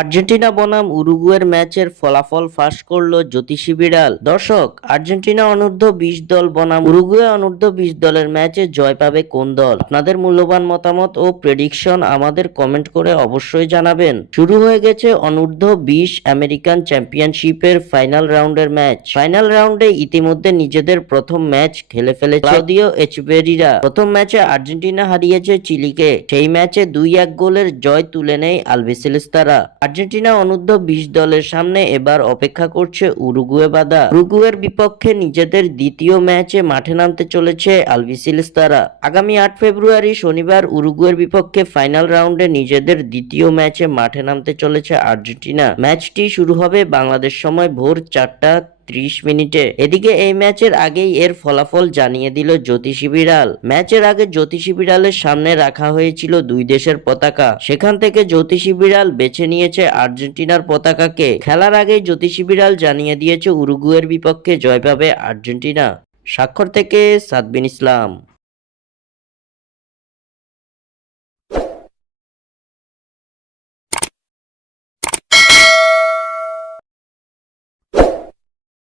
Argentina বনাম উরুগুয়ের ম্যাচের ফলাফল ফাঁস করলো জ্যোতিষী বিড়াল। দর্শক, আর্জেন্টিনা অনূর্ধ্ব-20 দল বনাম উরুগুয়ে অনূর্ধ্ব-20 দলের ম্যাচে জয় পাবে কোন দল? আপনাদের মূল্যবান মতামত ও প্রেডিকশন আমাদের কমেন্ট করে অবশ্যই জানাবেন। শুরু হয়ে গেছে অনূর্ধ্ব-20 আমেরিকান চ্যাম্পিয়নশিপের ফাইনাল রাউন্ডের ম্যাচ। ফাইনাল রাউন্ডে ইতিমধ্যে নিজেদের প্রথম ম্যাচ খেলে ফেলেছে ক্লাউদিও এচেভেরিরা। প্রথম ম্যাচে আর্জেন্টিনা হারিয়েছে চিলিকে, সেই ম্যাচে 2-1 গোলের জয় তুলে নেয় আলবিসেলেস্তারা। আর্জেন্টিনা অনূর্ধ্ব-20 দলের সামনে এবার অপেক্ষা করছে উরুগুয়ে বাধা। উরুগুয়ের বিপক্ষে নিজেদের দ্বিতীয় ম্যাচে মাঠে নামতে চলেছে আলবিসেলেস্তারা। আগামী 8 ফেব্রুয়ারি শনিবার উরুগুয়ের বিপক্ষে ফাইনাল রাউন্ডে নিজেদের দ্বিতীয় ম্যাচে মাঠে নামতে চলেছে আর্জেন্টিনা। ম্যাচটি শুরু হবে বাংলাদেশ সময় ভোর 4:30 এদিকে এই ম্যাচের আগেই এর ফলাফল জানিয়ে দিল জ্যোতিষী বিড়াল। ম্যাচের আগে জ্যোতিষী বিড়ালের সামনে রাখা হয়েছিল দুই দেশের পতাকা, সেখান থেকে জ্যোতিষী বিড়াল বেছে নিয়েছে আর্জেন্টিনার পতাকাকে। খেলার আগেই জ্যোতিষী বিড়াল জানিয়ে দিয়েছে উরুগুয়ের বিপক্ষে জয় পাবে আর্জেন্টিনা। স্বাক্ষর থেকে সাদবিন ইসলাম।